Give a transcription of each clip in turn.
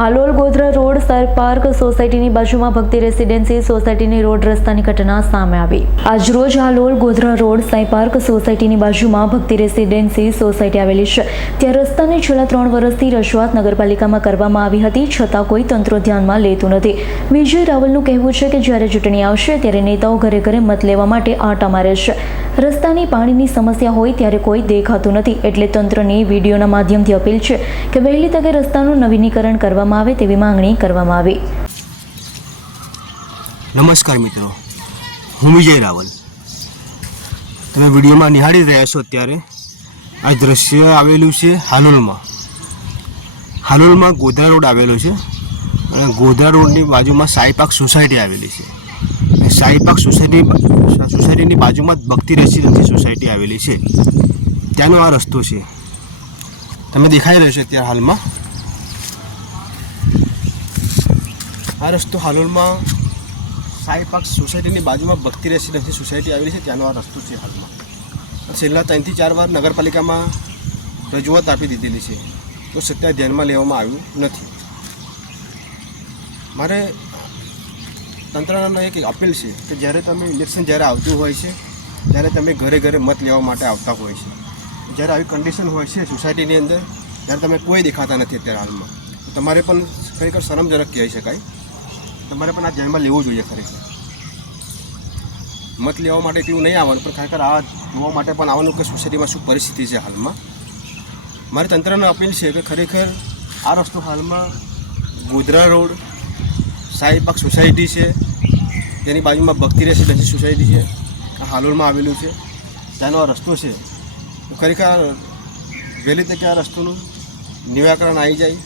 Halol Godhra road sir park સોસાયટીની બાજુમાં ભક્તિ રેસિડેન્સી સોસાયટીની રોડ રસ્તાની ઘટના સામે આવી। આજરોજ હાલોલ ગોધરા રોડ સાઈ પાર્ક સોસાયટીની બાજુમાં ભક્તિ રેસિડેન્સી સોસાયટી આવેલી છે। ત્યાં રસ્તાની છેલ્લા 3 વર્ષથી રજૂઆત નગરપાલિકામાં કરવામાં આવી હતી, છતાં કોઈ તંત્ર ધ્યાનમાં લેતું નથી। વિજય રાવલનું કહેવું છે કે જ્યારે ચૂંટણી આવશે ત્યારે નેતાઓ ઘરે ઘરે મત લેવા માટે આંટા મારે છે। રસ્તાની પાણીની સમસ્યા હોય ત્યારે કોઈ દેખાતું નથી, એટલે તંત્રની વિડીયોના માધ્યમથી અપીલ છે કે વહેલી તકે રસ્તાનું નવીનીકરણ કરવામાં આવે તેવી માંગણી કરવામાં આવી। નમસ્કાર મિત્રો, હું વિજય રાવલ। તમે વિડીયોમાં નિહાળી રહ્યા છો અત્યારે આ દ્રશ્ય આવેલું છે હાલોલમાં ગોધરા રોડ આવેલો છે અને ગોધરા રોડની બાજુમાં સાઈ પાર્ક સોસાયટી આવેલી છે। સાઈ પાર્ક સોસાયટીની બાજુમાં જ ભક્તિ રેસિડેન્સી સોસાયટી આવેલી છે। ત્યાંનો આ રસ્તો છે, તમે દેખાઈ રહ્યો છે અત્યારે હાલમાં। આ રસ્તો હાલોલમાં સાઈ પાર્ક સોસાયટીની બાજુમાં ભક્તિ રેસિડેન્સી સોસાયટી આવેલી છે, ત્યાંનો આ રસ્તો છે હાલમાં। છેલ્લા 3 થી 4 વાર નગરપાલિકામાં રજૂઆત આપી દીધેલી છે, તો સત્તા ધ્યાનમાં લેવામાં આવ્યું નથી। મારે તંત્રનો એક અપીલ છે કે જ્યારે તમે ઇલેક્શન જ્યારે આવતું હોય છે ત્યારે તમે ઘરે ઘરે મત લેવા માટે આવતા હોય છે, જ્યારે આવી કન્ડિશન હોય છે સોસાયટીની અંદર ત્યારે તમે કોઈ દેખાતા નથી અત્યારે હાલમાં। તમારે પણ ખરેખર શરમજનક કહી શકાય, તમારે પણ આ ધ્યાનમાં લેવું જોઈએ। ખરેખર મત લેવા માટે એટલું નહીં આવવાનું, પણ ખરેખર આ જોવા માટે પણ આવવાનું કે સોસાયટીમાં શું પરિસ્થિતિ છે હાલમાં। મારી તંત્રને અપીલ છે કે ખરેખર આ રસ્તો હાલમાં Godhra road Sai park society છે, તેની બાજુમાં ભક્તિ રેસિડેન્સી સોસાયટી છે, આ હાલોલમાં આવેલું છે, ત્યાંનો આ રસ્તો છે। તો ખરેખર વહેલી તકે આ રસ્તોનું નિરાકરણ આવી જાય,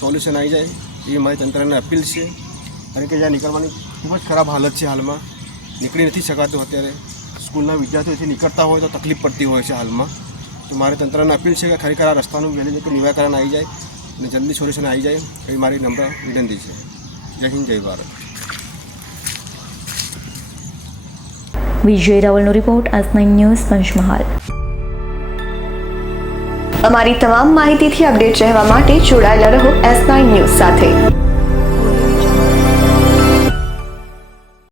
સોલ્યુશન આવી જાય એવી મારી તંત્રને અપીલ છે। કારણ કે જ્યાં નીકળવાની ખૂબ જ ખરાબ હાલત છે હાલમાં, નીકળી નથી શકાતું અત્યારે। સ્કૂલના વિદ્યાર્થીઓથી નીકળતા હોય તો તકલીફ પડતી હોય છે હાલમાં। તો મારે તંત્રને અપીલ છે કે ખરેખર આ રસ્તાનું વહેલી તકે નિરાકરણ આવી જાય અને જલ્દી સોલ્યુશન આવી જાય એવી મારી નમ્ર વિનંતી છે। જય હિન્દ, જય ભારત। વિજય રાવલનો રિપોર્ટ, આજ9 ન્યૂઝ, પંચમહાલ। અમારી તમામ માહિતીથી અપડેટ રહેવા માટે જોડાયેલા રહો S9 ન્યૂઝ સાથે।